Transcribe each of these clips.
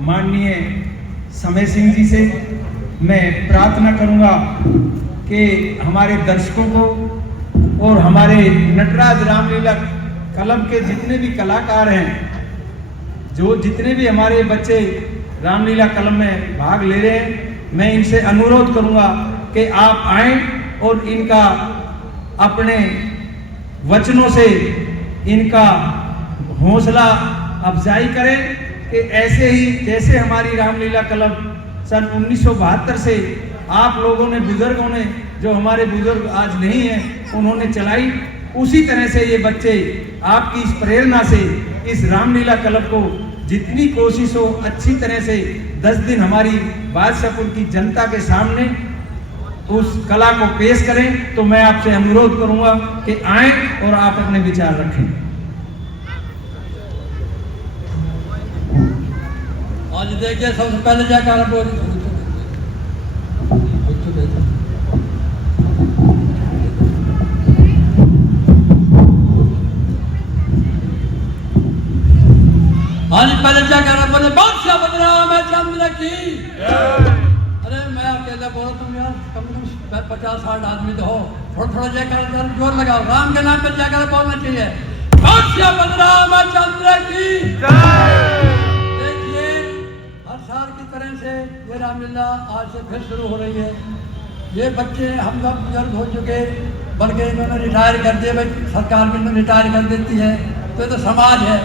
माननीय समय सिंह जी से मैं प्रार्थना करूंगा कि हमारे दर्शकों को और हमारे नटराज रामलीला क्लब के जितने भी कलाकार हैं, जो जितने भी हमारे बच्चे रामलीला क्लब में भाग ले रहे हैं, मैं इनसे अनुरोध करूंगा कि आप आएं और इनका अपने वचनों से इनका हौसला अफजाई करें कि ऐसे ही जैसे हमारी रामलीला क्लब सन 1972 से आप लोगों ने, बुजुर्गों ने, जो हमारे बुजुर्ग आज नहीं हैं, उन्होंने चलाई, उसी तरह से ये बच्चे आपकी इस प्रेरणा से इस रामलीला क्लब को जितनी कोशिश हो अच्छी तरह से 10 दिन हमारी बादशाहपुर की जनता के सामने उस कला को पेश करें। तो मैं आपसे अनुरोध करूंगा कि आएं और आप अपने विचार रखें। आज देखिए सबसे पहले जयकारा बोल आज पहले जयकारा बोले बादशाह बलराम चंद्र की। अरे मैं अकेला बोल तुम यार कम से कम 50-60 आदमी तो हो, थोड़ा थोड़ा जयकारा जोर लगाओ, राम के नाम पे जयकारा बोलना चाहिए। बादशाह बलराम चंद्र की। देखिए हर साल की तरह से ये रामलीला आज से फिर शुरू हो रही है। ये बच्चे हम लोग बुजुर्ग हो चुके, बल्कि इन्होंने रिटायर कर दिए, भाई सरकार भी इन्होंने रिटायर कर देती है, तो ये तो समाज है।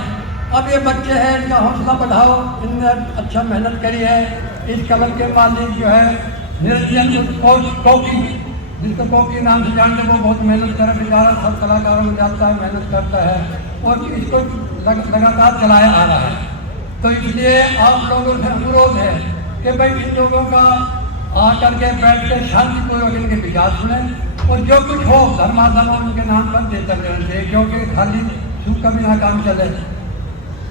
अब ये बच्चे हैं, इनका हौसला बढ़ाओ, इनने अच्छा मेहनत करी है। इस कमल के मालिक जो है निरंजन कोकी, जिसको कोकी नाम से जानते, वो बहुत मेहनत कर बेचारा सब कलाकारों में जाता है, मेहनत करता है और इसको लगातार चलाया आ रहा है। तो इसलिए आप लोगों से अनुरोध है कि भाई इन लोगों का आकर के बैठ के शांतिपूर्वक इनके विचार सुने और जो कुछ हो धर्मात्मा उनके नाम पर देता रहना चाहिए, क्योंकि खाली सुख का बिना काम चले।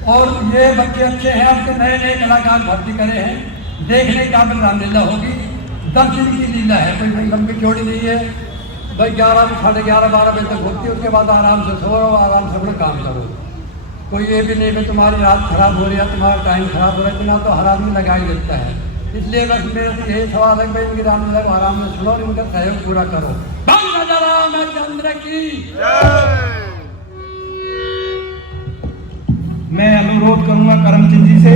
और ये बच्चे अच्छे हैं, अब के नए नए कलाकार भर्ती करे हैं, देखने का भी रामलीला होगी। 10 दिन की लीला है, कोई लंबी चौड़ी नहीं है भाई। 11, 11:30, 12 बजे तक होती है, उसके बाद आराम से सो और आराम से अपना काम करो। कोई ये भी नहीं कि तुम्हारी रात खराब हो रही है, तुम्हारा टाइम खराब हो रहा है, इतना तो हर आदमी लगा ही देता है। इसलिए बस मेरे से यही सवाल है कि भाई इनकी रामलीला को आराम से सुनो और इनका सहयोग पूरा करो। रामचंद्र की मैं अनुरोध करूंगा करमचंद जी से।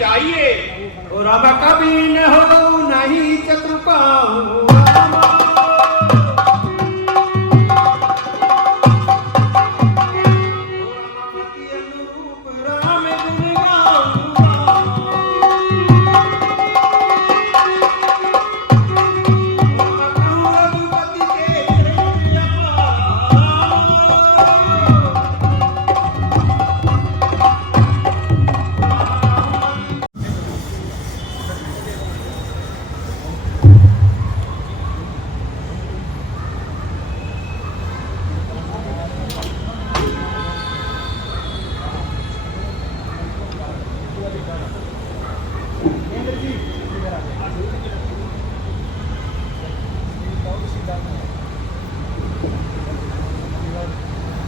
चाहिए। और अब कभी न हो नहीं चतुर्पाऊ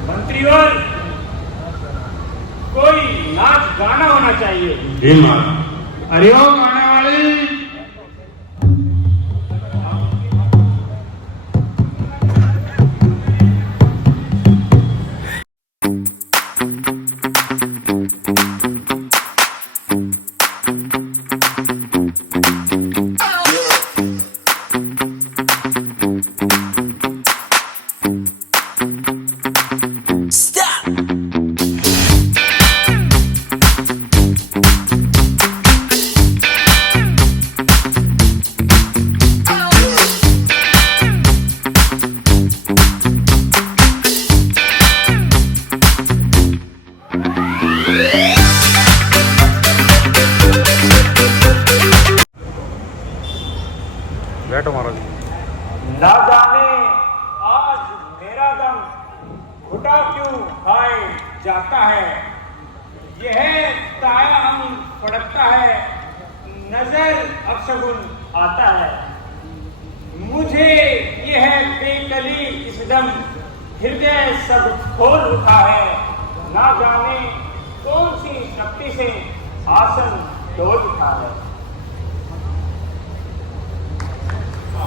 मंत्रियों, कोई नाच गाना होना चाहिए। अरे ओ गाने वाली बैठो महाराज। ना जाने आज मेरा दम घुटा क्यों खाए जाता है। यह ताया अंग फड़कता है, नजर अपशगुन आता है। मुझे यह बेकली इस दम हृदय सब खोल उठा है। ना जाने कौन सी शक्ति से आसन तोड़ उठा है।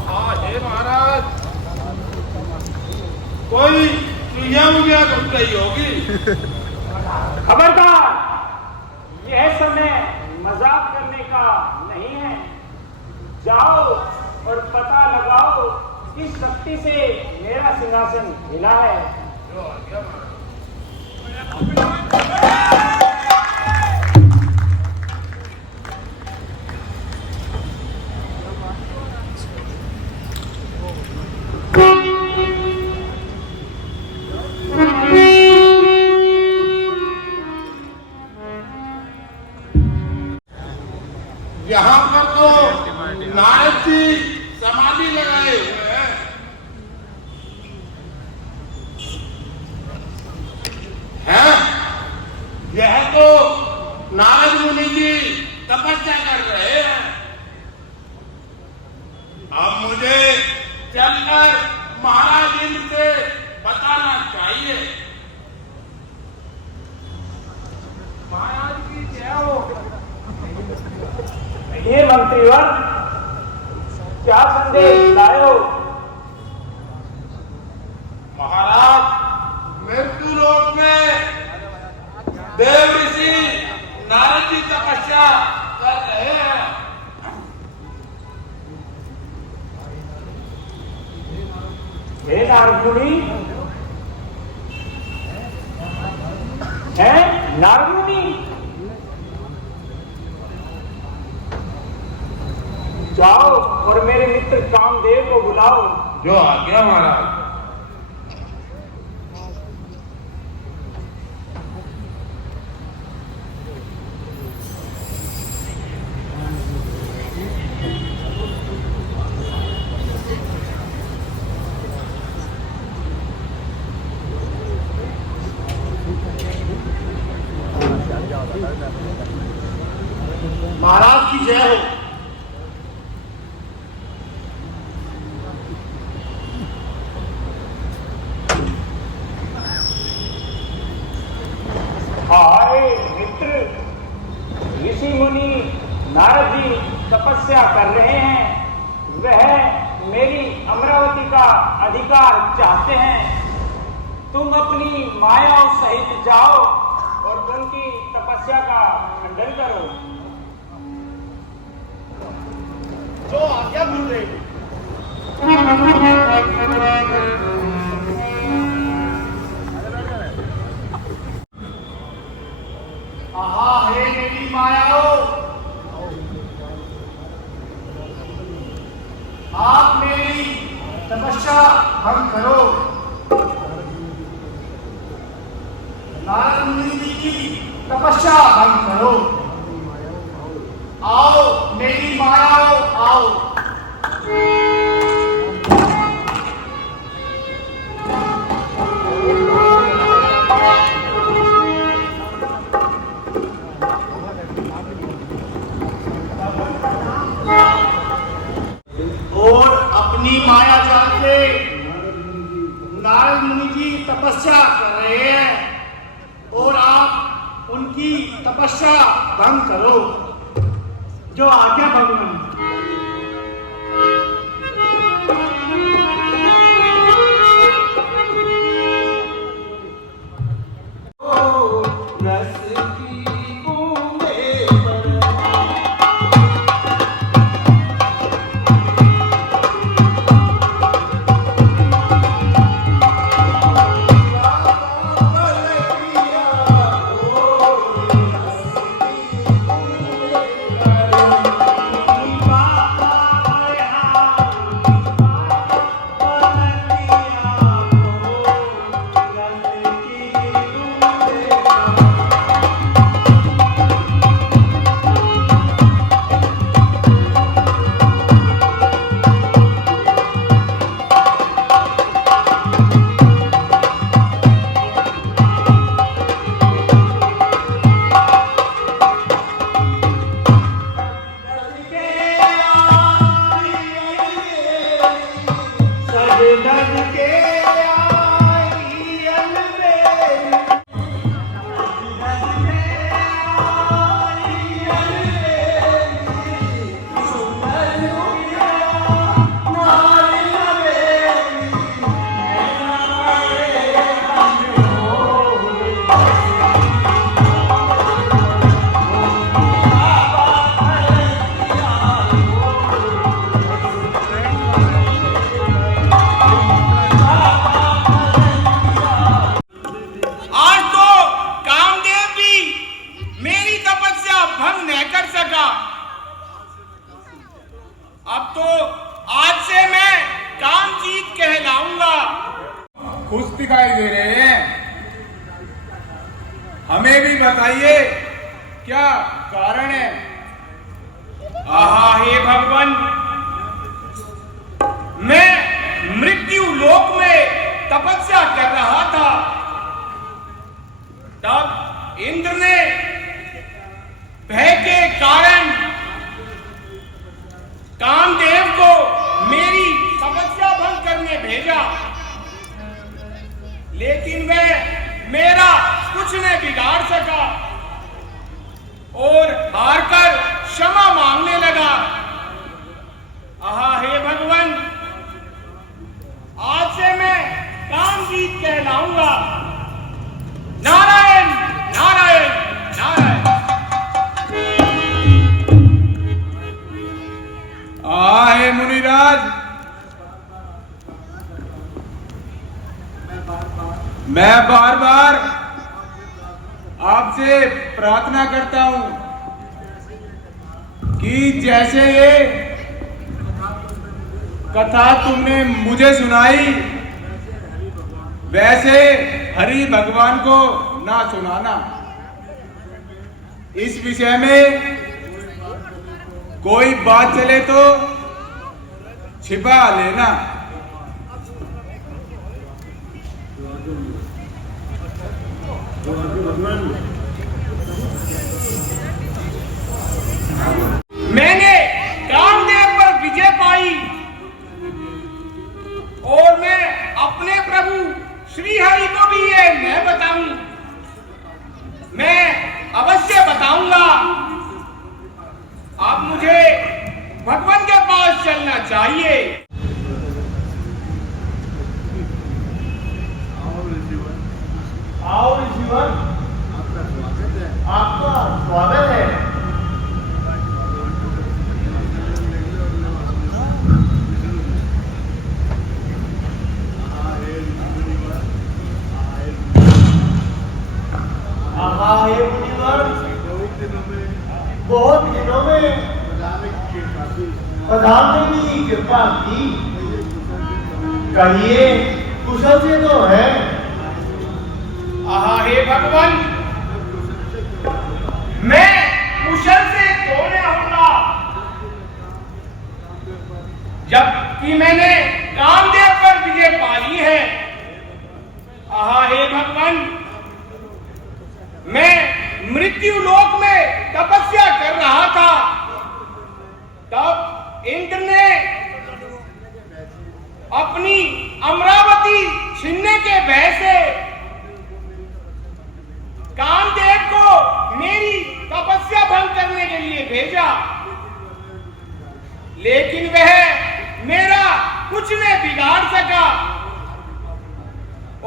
हाँ हे महाराज, कोई चुहिया मुझे घुस रही होगी। खबरदार, यह समय मजाक करने का नहीं है। जाओ और पता लगाओ किस शक्ति से मेरा सिंहासन हिला है। यहाँ पर तो नारद जी समाधि लगाए हुए हैं। हैं? यह तो नारद मुनि जी तपस्या कर रहे हैं। अब मुझे चलकर महाराज इंद्र से बताना चाहिए। महाराज की जय हो। ये मंत्रीवर, क्या संदेश लाए हो? महाराज, मृत्यु लोक में देव ऋषि नारद जी तपस्या कर रहे हैं। हे नारद मुनि, है नारद मुनि, जाओ और मेरे मित्र कामदेव को बुलाओ। जो आज्ञा महाराज। महाराज की जय हो। हाय मित्र, ऋषि मुनि नारद जी तपस्या कर रहे हैं। वह मेरी अमरावती का अधिकार चाहते हैं। तुम अपनी मायाओं सहित जाओ और उनकी तपस्या का खंडन करो। जो आज्ञा गुरुदेव। आहा हे मेरी मायाओ, आप मेरी तपस्या भंग करो। नारद मुनि जी की तपस्या भंग करो। आओ मेरी मायाओ आओ। और अपनी माया जाल से नारद मुनि जी तपस्या कर रहे हैं और आप उनकी तपस्या भंग करो। जो आज्ञा भगवान। अब तो आज से मैं कामजीत कहलाऊंगा। खुश दिखाई दे रहे हैं, हमें भी बताइए क्या कारण है। आहा हे भगवान, मैं मृत्यु लोक में तपस्या कर रहा था, तब इंद्र ने भय के कारण कामदेव को मेरी तपस्या भंग करने भेजा, लेकिन वह मेरा कुछ नहीं बिगाड़ सका और हारकर क्षमा मांगने लगा। आहा हे भगवान, आज से मैं कामजीत कहलाऊंगा। नारायण नारायण नारायण। हे मुनिराज, मैं बार बार आपसे प्रार्थना करता हूं कि जैसे ये कथा तुमने मुझे सुनाई वैसे हरि भगवान को ना सुनाना। इस विषय में कोई बात चले तो छिपा लेना। मैंने कामदेव पर विजय पाई और मैं अपने प्रभु श्री हरि को भी ये मैं बताऊं, मैं अवश्य बताऊंगा। अब मुझे भगवान के पास चलना चाहिए। आओ ऋषिवर, आपका स्वागत है। आपकी कृपा की। कहिए कुशल से तो है। आहा हे भगवान, मैं कुशल से क्यों न होऊंगा, जबकि मैंने कामदेव पर विजय पा ली है। आहा हे भगवान, मैं मृत्यु लोक में तपस्या कर रहा था, तब इंद्र ने अपनी अमरावती छीनने के भय से कामदेव को मेरी तपस्या भंग करने के लिए भेजा, लेकिन वह मेरा कुछ नहीं बिगाड़ सका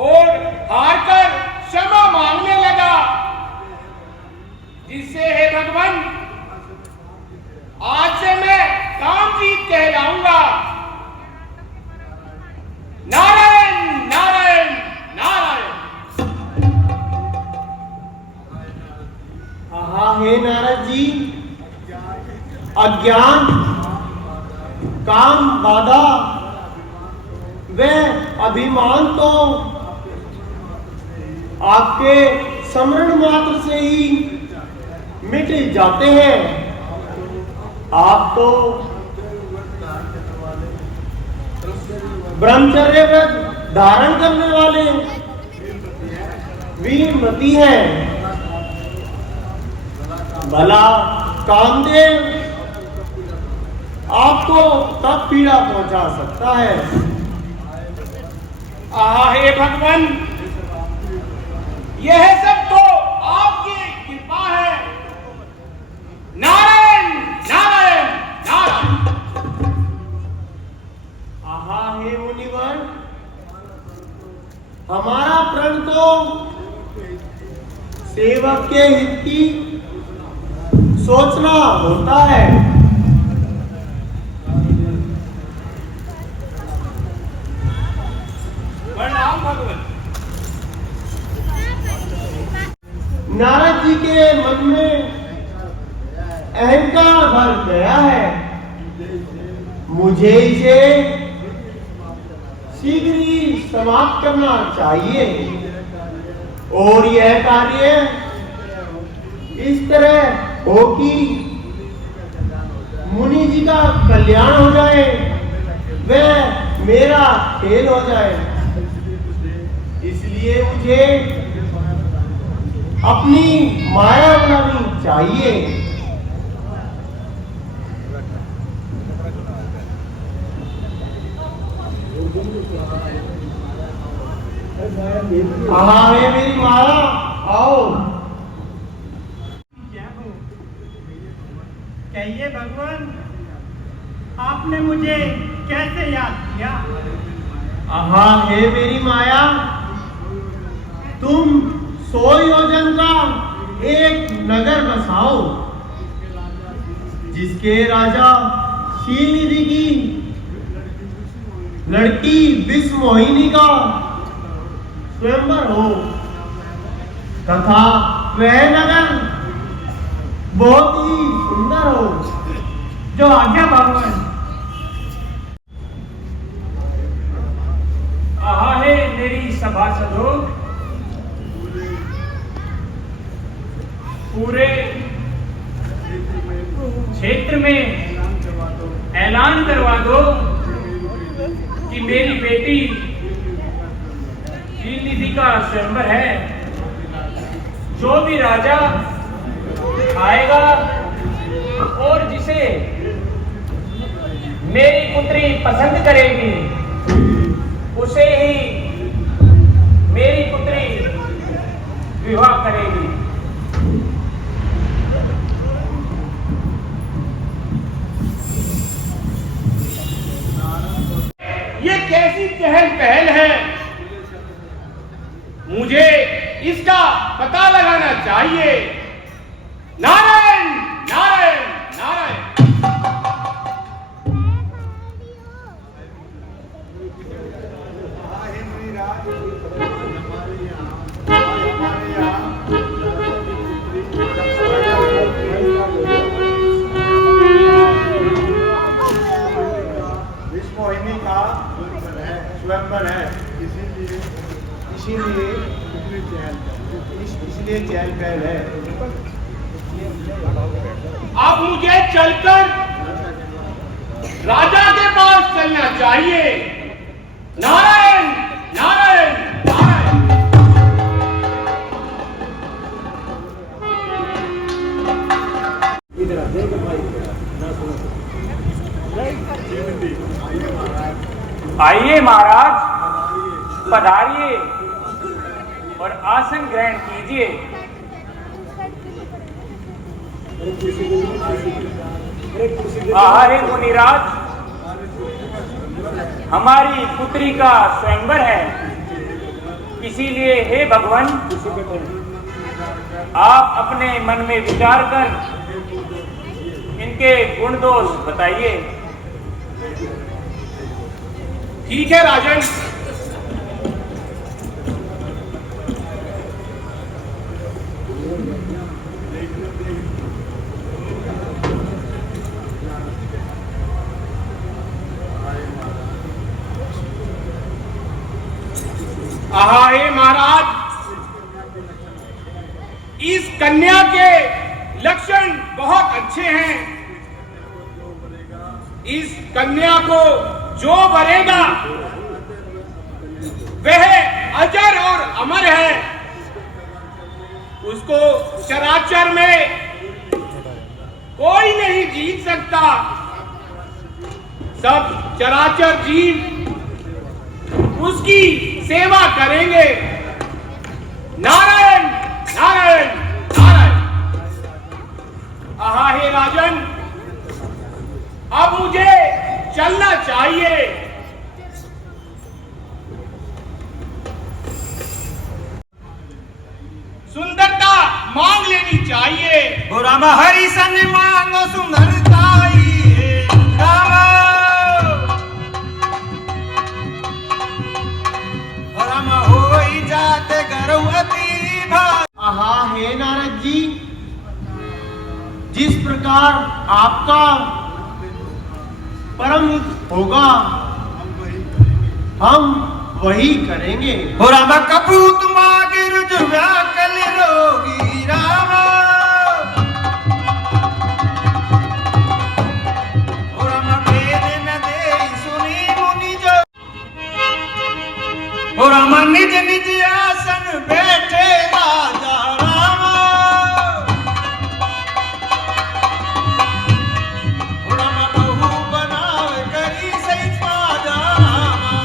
और हारकर क्षमा मांगने लगा, जिससे हे भगवान आज से मैं कामजीत कहलाऊंगा। नारायण नारायण नारायण। हाँ हे नारद जी, अज्ञान, काम, बाधा व अभिमान तो आपके स्मरण मात्र से ही मिट जाते हैं। आप तो ब्रह्मचर्य व्रत धारण करने वाले वीरमती हैं। भला कामदेव आपको तब पीड़ा पहुंचा सकता है। आहा हे भगवान, यह सब तो आपकी कृपा है। नारायण नारायण नारायण। आहा हे मुनिवर, हमारा प्रण तो सेवक के हित की सोचना होता है। प्रणाम भगवान। नारद जी के मन में अहंकार भर गया है। मुझे इसे शीघ्र ही समाप्त करना चाहिए और यह कार्य इस तरह हो कि मुनि जी का कल्याण हो जाए, वह मेरा खेल हो जाए। इसलिए मुझे अपनी माया बनानी चाहिए। हाँ है मेरी माया, आओ। कहिए भगवान, आपने मुझे कैसे याद किया? हाँ है मेरी माया, तुम 100 योजन का एक नगर बसाओ, जिसके राजा शीलनिधि की लड़की विषमोहिनी का स्वयंवर हो, तथा वह नगर बहुत ही सुंदर हो। जो आज्ञा भगवान। आहा है मेरी सभासदों, पूरे क्षेत्र में ऐलान करवा दो कि मेरी बेटी शीलनिधि का स्वयंवर है। जो भी राजा आएगा और जिसे मेरी पुत्री पसंद करेगी, उसे ही मेरी पुत्री विवाह करेगी। ये कैसी चहल पहल है, मुझे इसका पता लगाना चाहिए। नारायण नारायण नारायण। पृथ्वी का स्वयंवर है, इसीलिए चहल पहल है। अब मुझे चलकर राजा के पास चलना चाहिए। नारायण नारायण नारायण। आइए महाराज, पधारिए और आसन ग्रहण कीजिए। हे मुनिराज, हमारी पुत्री का स्वयंवर है, इसीलिए हे भगवान, आप अपने मन में विचार कर इनके गुण दोष बताइए। ठीक है राजन। हे महाराज, इस कन्या के लक्षण बहुत अच्छे हैं। इस कन्या को जो वरेगा वह अजर और अमर है। उसको चराचर में कोई नहीं जीत सकता। सब चराचर जीव उसकी सेवा करेंगे। नारायण नारायण नारायण। हे राजन, अब मुझे चलना चाहिए। सुंदरता मांग लेनी चाहिए। रामा हरि सन मांगो सुंदरताई रामा। रामा होई जाते गर्भवती भाई। हे नारद जी, जिस प्रकार आपका परम होगा हम वही करेंगे। रामा कपूत मागिर जो व्याकल रोगी रामा। रामा भेद न दे सुनी मुनि जो। रामा निज निज आसन बैठे राजा रामा। रामा बहू बनावे करी सही पाजा रामा।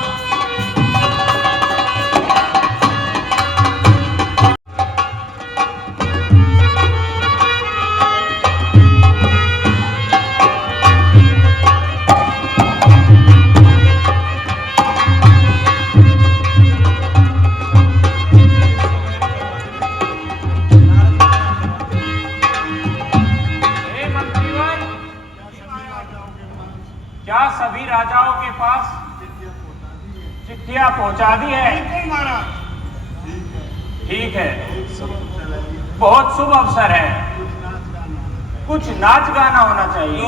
क्या सभी राजाओं के पास चिट्ठियां पहुंचा दी है? ठीक है, बहुत शुभ अवसर है। कुछ नाच गाना होना चाहिए।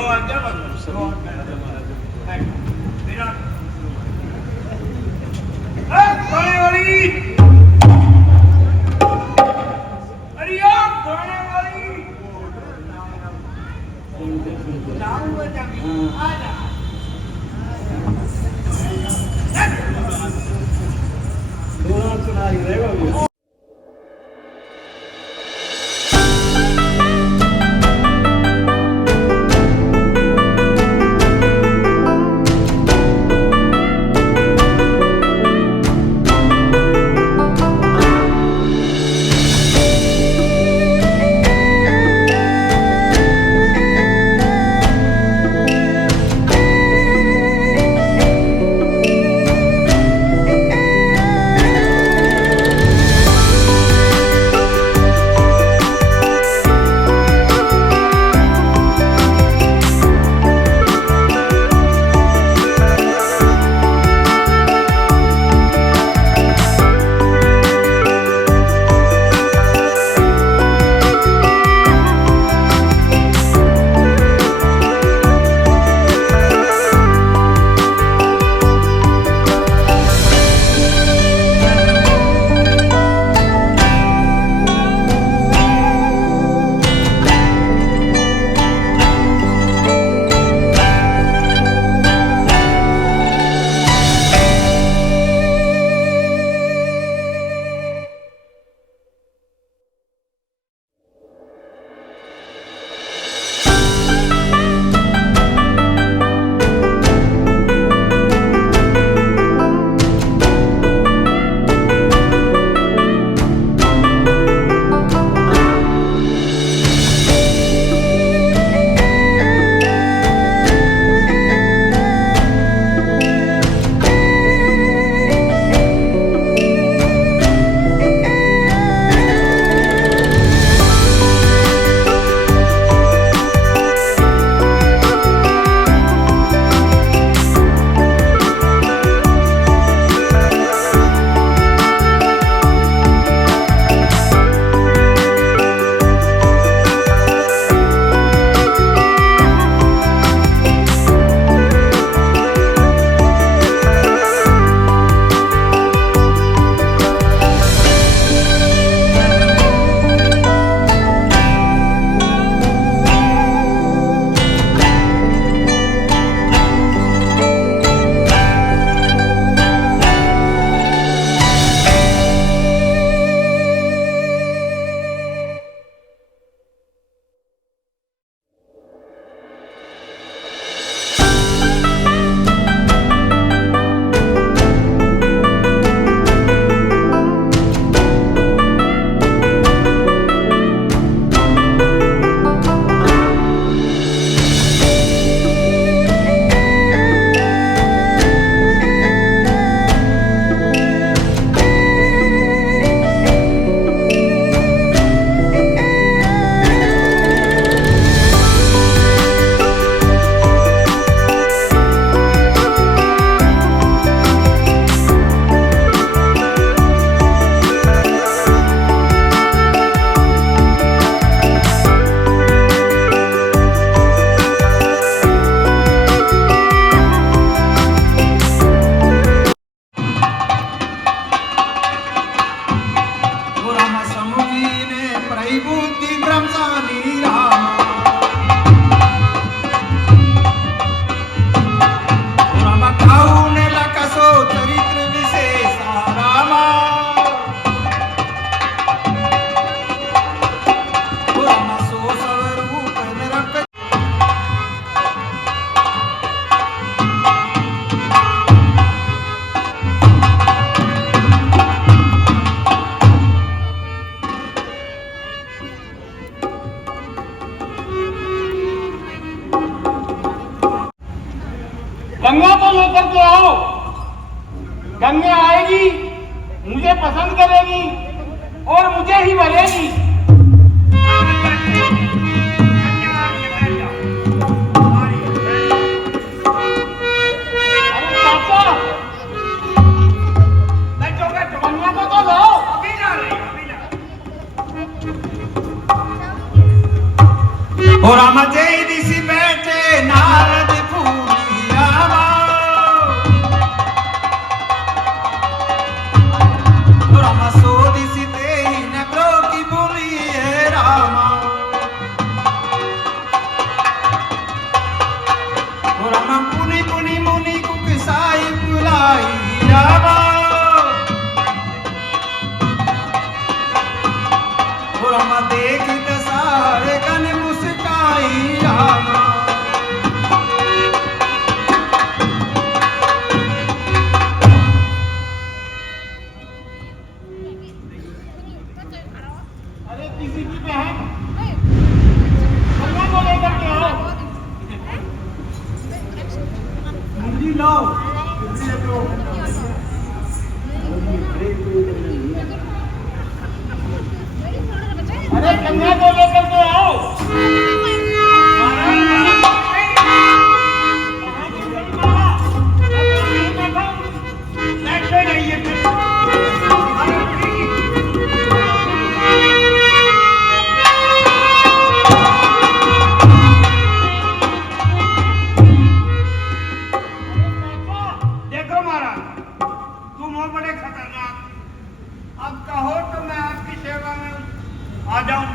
कन्या आएगी, मुझे पसंद करेगी और मुझे ही भरेगी। अरे चाचा, बैठो बैठो, कन्या को तो लो। अभी जा रही, अभी जा। और हम जय दिसी बैठे नारद फूलिया और हम सो दिसी ते न ब्रो की बोलिए रामा और हम पुनी पुनी मुनि को किसाई बुलाई रामा और हम देखी ते सारे कन मुस्काई रामा अरे किसी की बहन कन्या को लेकर के आओ। मुंडी लाओ। अरे कन्या को लेकर के आओ। बैठे रहिए। देखो महाराज, तुम हो बड़े खतरनाक। अब कहो तो मैं आपकी सेवा में आ जाऊं,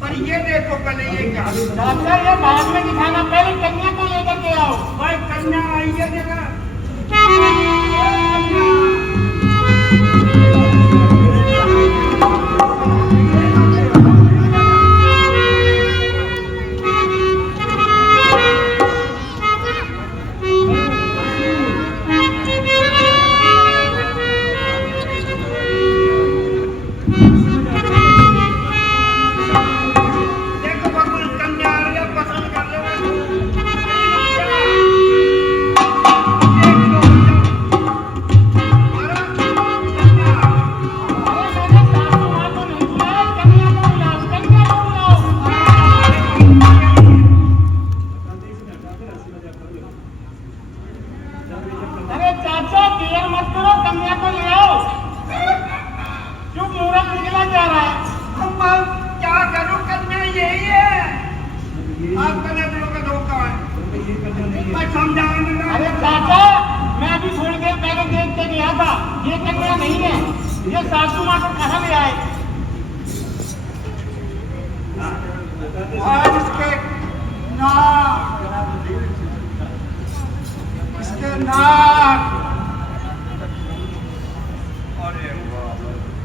पर ये देखो पहले ये क्या डॉक्टर, ये बाद में दिखाना, पहले कन्या को लेकर के आओ। भाई कन्या आई है जगह। देखो बाबू, कन्या आ रही है, पसंद कर लो। अरे चाचा, देर मत करो, कन्या को ले आओ। क्यों मुहूर्त निकला जा रहा है? क्या करूं, कन्या यही है। आपका नजरों का धोखा है, मैं समझाऊंगा। अरे चाचा, मैं अभी थोड़ी देर पहले देख के गया था, ये कन्या नहीं है, ये सासू माँ को कहाँ ले आए। और इसके नाक, इसके नाक,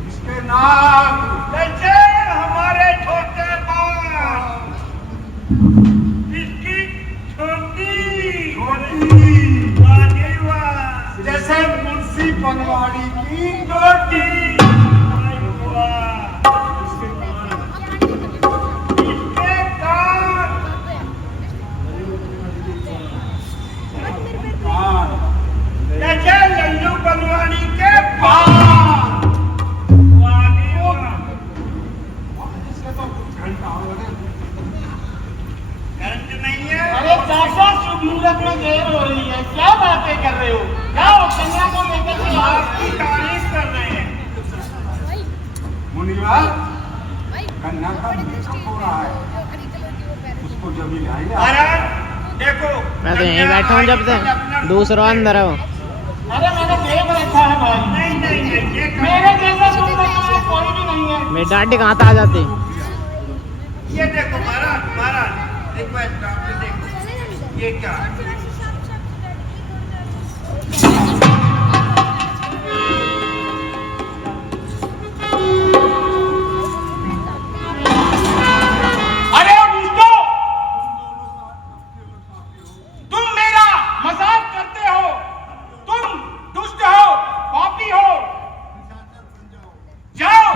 इसके नाक जैसे हमारे छोटे बाल, इसकी छोटी जैसे मुंशी बनवाड़ी की छोटी, इसके कान जैसे लल्लू बनवाड़ी के पास। अरे चाचा, शुभ मुहूर्त में देर हो रही है, क्या बातें कर रहे हो? क्या हो, कन्या को लेकर के आपकी तारीफ कर रहे हैं। मुनिलाल, कन्या का मेकअप हो रहा है, उसको जब ले आएंगे। महाराज देखो, मैं तो यहीं बैठा हूँ जब तक दूसरा अंदर है वो। अरे मैंने देख रखा है भाई। नहीं नहीं नहीं, मेरे जैसा सुंदर कोई भी नहीं है। मेरी डांडी कहाँ आ जाती। ये देखो महाराज, महाराज एक बार डॉक्टर देखो, ये क्या है? अरे दोस्तों, तुम मेरा मजाक करते हो, तुम दुष्ट हो, पापी हो, जाओ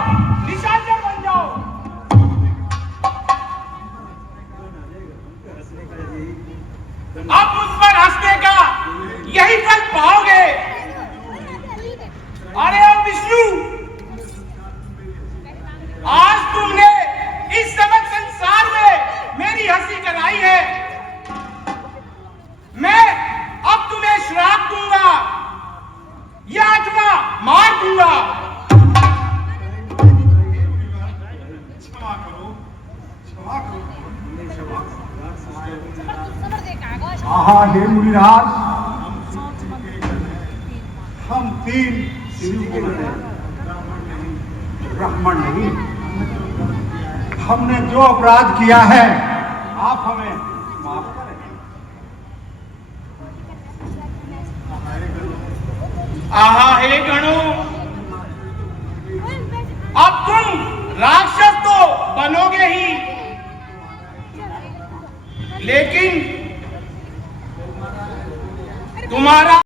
निशाचर बन जाओ। अब उस पर हंसने का यही फल पाओगे। आहा हे मुनिराज, हम 3 ब्राह्मण नहीं, हमने जो अपराध किया है आप हमें माफ करें। आहा हे गणों, अब तुम राक्षस तो बनोगे ही, लेकिन तुम्हारा